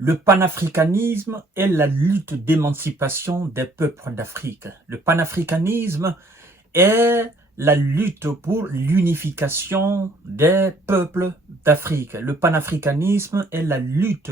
Le panafricanisme est la lutte d'émancipation des peuples d'Afrique. Le panafricanisme est la lutte pour l'unification des peuples d'Afrique. Le panafricanisme est la lutte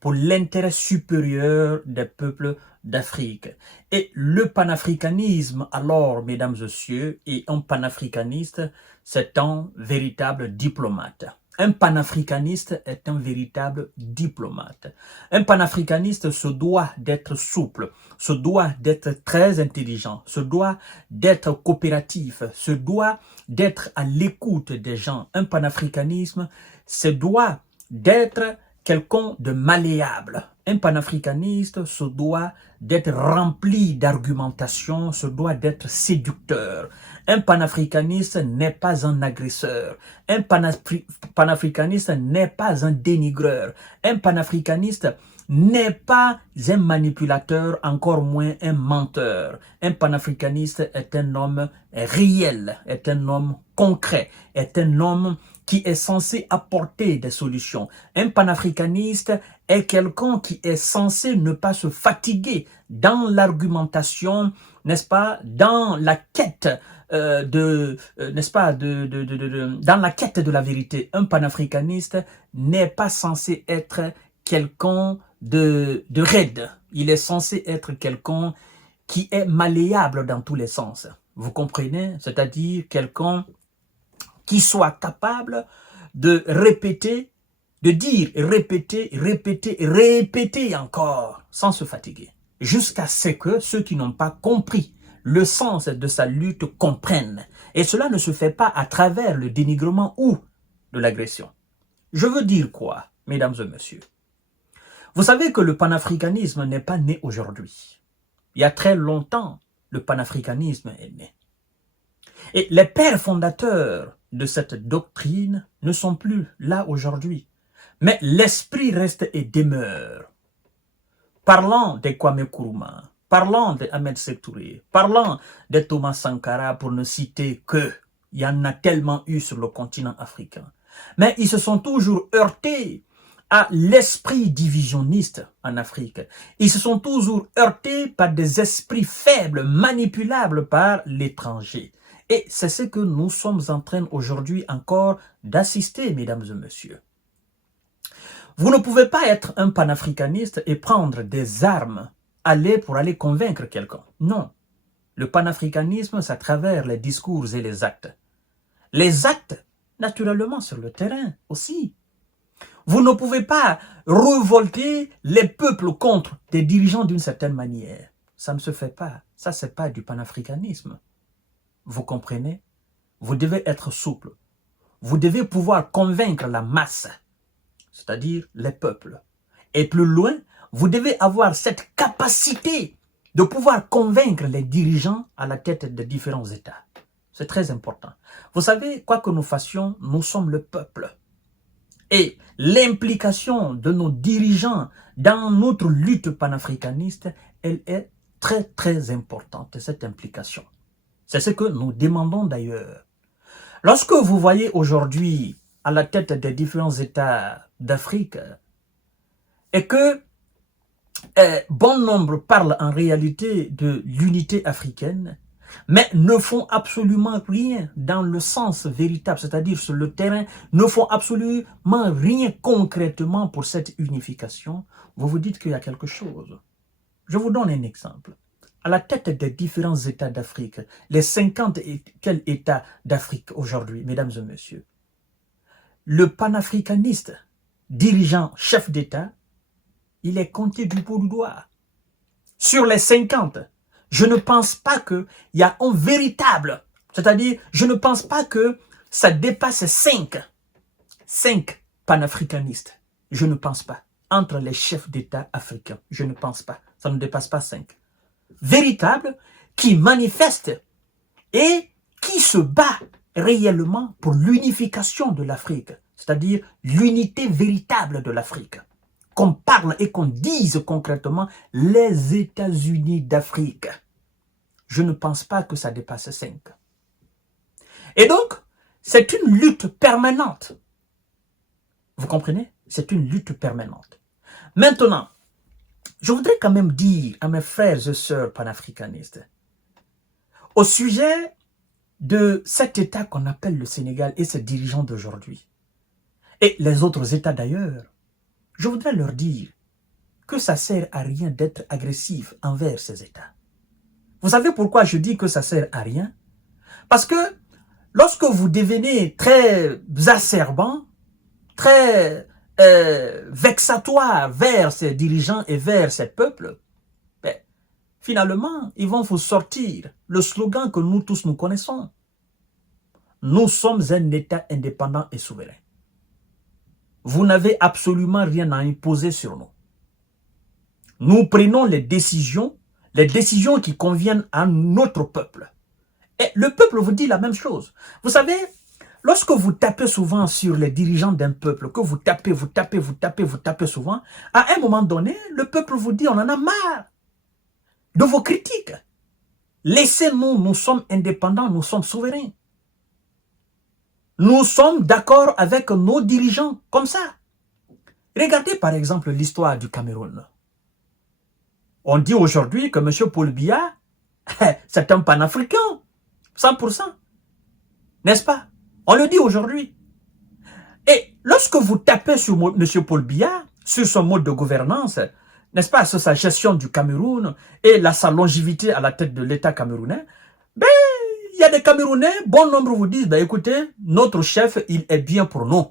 pour l'intérêt supérieur des peuples d'Afrique. Et le panafricanisme, alors, mesdames et messieurs, et un panafricaniste, c'est un véritable diplomate. Un panafricaniste est un véritable diplomate. Un panafricaniste se doit d'être souple, se doit d'être très intelligent, se doit d'être coopératif, se doit d'être à l'écoute des gens. Un panafricanisme se doit d'être quelqu'un de malléable. Un panafricaniste se doit d'être rempli d'argumentation, se doit d'être séducteur. Un panafricaniste n'est pas un agresseur. Un panafricaniste n'est pas un dénigreur. Un panafricaniste n'est pas un manipulateur, encore moins un menteur. Un panafricaniste est un homme réel, est un homme concret, est un homme qui est censé apporter des solutions. Un panafricaniste est quelqu'un qui est censé ne pas se fatiguer dans l'argumentation, n'est-ce pas, dans la quête n'est-ce pas, dans la quête de la vérité. Un panafricaniste n'est pas censé être quelqu'un de raide. Il est censé être quelqu'un qui est malléable dans tous les sens. Vous comprenez? C'est-à-dire quelqu'un qui soit capable de répéter, de dire, répéter, répéter, répéter encore, sans se fatiguer, jusqu'à ce que ceux qui n'ont pas compris le sens de sa lutte comprennent. Et cela ne se fait pas à travers le dénigrement ou de l'agression. Je veux dire quoi, mesdames et messieurs? Vous savez que le panafricanisme n'est pas né aujourd'hui. Il y a très longtemps, le panafricanisme est né. Et les pères fondateurs de cette doctrine ne sont plus là aujourd'hui. Mais l'esprit reste et demeure. Parlant de Kwame Nkrumah, parlant de Ahmed Sékou Touré, parlant de Thomas Sankara, pour ne citer que, il y en a tellement eu sur le continent africain. Mais ils se sont toujours heurtés à l'esprit divisionniste en Afrique. Ils se sont toujours heurtés par des esprits faibles, manipulables par l'étranger. Et c'est ce que nous sommes en train aujourd'hui encore d'assister, mesdames et messieurs. Vous ne pouvez pas être un panafricaniste et prendre des armes pour aller convaincre quelqu'un. Non. Le panafricanisme, c'est à travers les discours et les actes. Les actes, naturellement, sur le terrain aussi. Vous ne pouvez pas révolter les peuples contre des dirigeants d'une certaine manière. Ça ne se fait pas. Ça, ce n'est pas du panafricanisme. Vous comprenez? Vous devez être souple. Vous devez pouvoir convaincre la masse, c'est-à-dire les peuples. Et plus loin, vous devez avoir cette capacité de pouvoir convaincre les dirigeants à la tête de différents États. C'est très important. Vous savez, quoi que nous fassions, nous sommes le peuple. Et l'implication de nos dirigeants dans notre lutte panafricaniste, elle est très très importante, cette implication. C'est ce que nous demandons d'ailleurs. Lorsque vous voyez aujourd'hui à la tête des différents États d'Afrique et que bon nombre parlent en réalité de l'unité africaine, mais ne font absolument rien dans le sens véritable, c'est-à-dire sur le terrain, ne font absolument rien concrètement pour cette unification, vous vous dites qu'il y a quelque chose. Je vous donne un exemple. À la tête des différents États d'Afrique, les 50 et quels États d'Afrique aujourd'hui, mesdames et messieurs, le panafricaniste, dirigeant, chef d'État, il est compté du bout du doigt. Sur les 50, je ne pense pas qu'il y a un véritable, c'est-à-dire, je ne pense pas que ça dépasse 5 panafricanistes. Je ne pense pas. Entre les chefs d'État africains, je ne pense pas. Ça ne dépasse pas 5. Véritable, qui manifeste et qui se bat réellement pour l'unification de l'Afrique, c'est-à-dire l'unité véritable de l'Afrique. Qu'on parle et qu'on dise concrètement les États-Unis d'Afrique. Je ne pense pas que ça dépasse 5. Et donc, c'est une lutte permanente. Vous comprenez? C'est une lutte permanente. Maintenant, je voudrais quand même dire à mes frères et sœurs panafricanistes, au sujet de cet État qu'on appelle le Sénégal et ses dirigeants d'aujourd'hui, et les autres États d'ailleurs, je voudrais leur dire que ça ne sert à rien d'être agressif envers ces États. Vous savez pourquoi je dis que ça ne sert à rien? Parce que lorsque vous devenez très acerbant, très vexatoire vers ces dirigeants et vers ces peuples, ben, finalement, ils vont vous sortir le slogan que nous tous nous connaissons. Nous sommes un État indépendant et souverain. Vous n'avez absolument rien à imposer sur nous. Nous prenons les décisions qui conviennent à notre peuple. Et le peuple vous dit la même chose. Vous savez, lorsque vous tapez souvent sur les dirigeants d'un peuple, que vous tapez souvent, à un moment donné, le peuple vous dit, on en a marre de vos critiques. Laissez-nous, nous sommes indépendants, nous sommes souverains. Nous sommes d'accord avec nos dirigeants, comme ça. Regardez par exemple l'histoire du Cameroun. On dit aujourd'hui que M. Paul Biya, c'est un panafricain, 100%. N'est-ce pas? On le dit aujourd'hui. Et lorsque vous tapez sur M. Paul Biya, sur son mode de gouvernance, n'est-ce pas, sur sa gestion du Cameroun et sa longévité à la tête de l'État camerounais, ben, il y a des Camerounais, bon nombre vous disent, ben écoutez, notre chef, il est bien pour nous.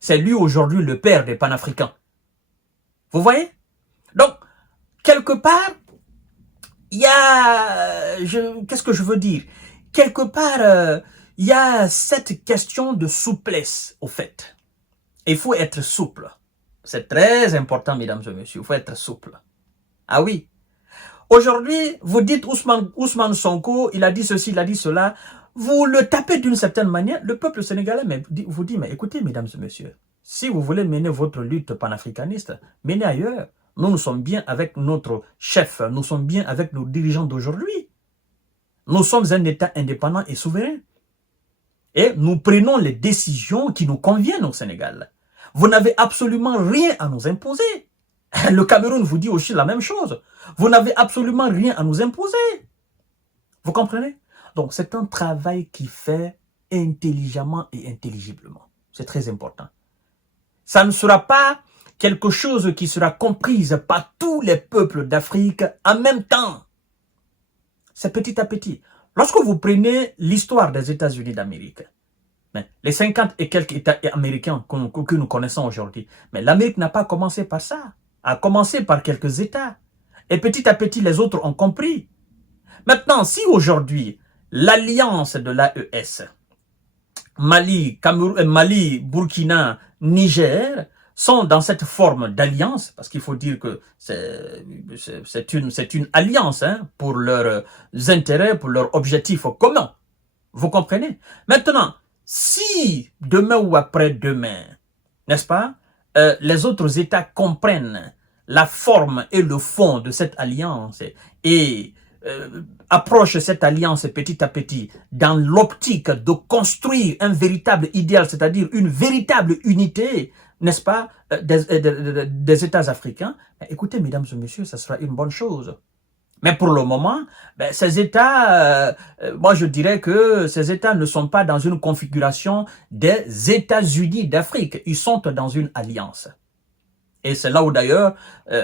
C'est lui aujourd'hui le père des panafricains. Vous voyez? Donc, quelque part, il y a, qu'est-ce que je veux dire? Quelque part, il y a cette question de souplesse, au fait. Il faut être souple. C'est très important, mesdames et messieurs, il faut être souple. Ah oui. Aujourd'hui, vous dites Ousmane Sonko, il a dit ceci, il a dit cela. Vous le tapez d'une certaine manière, le peuple sénégalais vous dit, mais écoutez, mesdames et messieurs, si vous voulez mener votre lutte panafricaniste, menez ailleurs. Nous sommes bien avec notre chef, nous sommes bien avec nos dirigeants d'aujourd'hui. Nous sommes un État indépendant et souverain. Et nous prenons les décisions qui nous conviennent au Sénégal. Vous n'avez absolument rien à nous imposer. Le Cameroun vous dit aussi la même chose. Vous n'avez absolument rien à nous imposer. Vous comprenez? Donc c'est un travail qui fait intelligemment et intelligiblement. C'est très important. Ça ne sera pas quelque chose qui sera comprise par tous les peuples d'Afrique en même temps. C'est petit à petit. Lorsque vous prenez l'histoire des États-Unis d'Amérique, les 50 et quelques États américains que nous connaissons aujourd'hui, mais l'Amérique n'a pas commencé par ça. Elle a commencé par quelques États. Et petit à petit, les autres ont compris. Maintenant, si aujourd'hui, l'alliance de l'AES, Mali, Burkina, Niger, sont dans cette forme d'alliance, parce qu'il faut dire que c'est une alliance hein, pour leurs intérêts, pour leurs objectifs communs. Vous comprenez? Maintenant, si demain ou après-demain, n'est-ce pas, les autres États comprennent la forme et le fond de cette alliance et approchent cette alliance petit à petit dans l'optique de construire un véritable idéal, c'est-à-dire une véritable unité, n'est-ce pas, des États africains, écoutez, mesdames et messieurs, ça sera une bonne chose. Mais pour le moment, ben, ces États, moi je dirais que ces États ne sont pas dans une configuration des États-Unis d'Afrique. Ils sont dans une alliance. Et c'est là où d'ailleurs,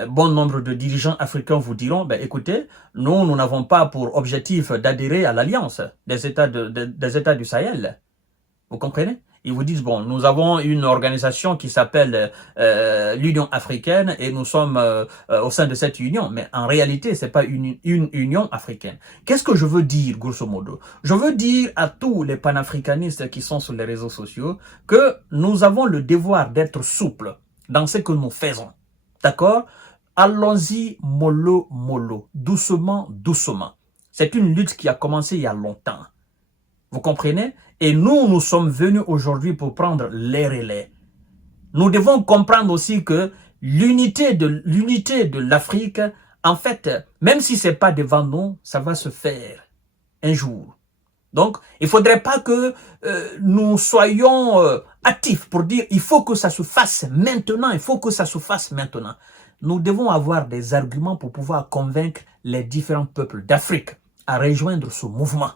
bon nombre de dirigeants africains vous diront, ben, écoutez, nous n'avons pas pour objectif d'adhérer à l'alliance des États du Sahel. Vous comprenez? Ils vous disent, bon, nous avons une organisation qui s'appelle l'Union africaine et nous sommes au sein de cette union. Mais en réalité, ce n'est pas une union africaine. Qu'est-ce que je veux dire, grosso modo? Je veux dire à tous les panafricanistes qui sont sur les réseaux sociaux que nous avons le devoir d'être souples dans ce que nous faisons. D'accord? Allons-y mollo, mollo, doucement, doucement. C'est une lutte qui a commencé il y a longtemps. Vous comprenez? Et nous sommes venus aujourd'hui pour prendre les relais. Nous devons comprendre aussi que l'unité de l'Afrique, en fait, même si ce n'est pas devant nous, ça va se faire un jour. Donc, il ne faudrait pas que nous soyons actifs pour dire il faut que ça se fasse maintenant, il faut que ça se fasse maintenant. nous devons avoir des arguments pour pouvoir convaincre les différents peuples d'Afrique à rejoindre ce mouvement.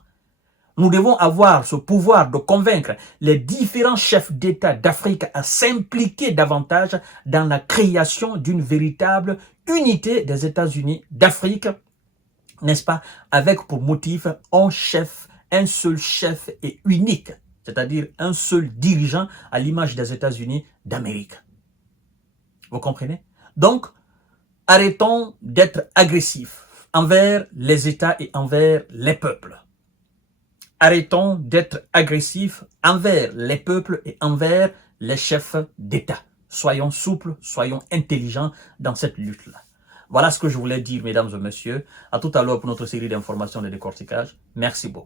Nous devons avoir ce pouvoir de convaincre les différents chefs d'État d'Afrique à s'impliquer davantage dans la création d'une véritable unité des États-Unis d'Afrique, n'est-ce pas, avec pour motif un seul chef et unique, c'est-à-dire un seul dirigeant à l'image des États-Unis d'Amérique. Vous comprenez? Donc, arrêtons d'être agressifs envers les États et envers les peuples. Arrêtons d'être agressifs envers les peuples et envers les chefs d'État. Soyons souples, soyons intelligents dans cette lutte-là. Voilà ce que je voulais dire, mesdames et messieurs. À tout à l'heure pour notre série d'informations et de décortiquage. Merci beaucoup.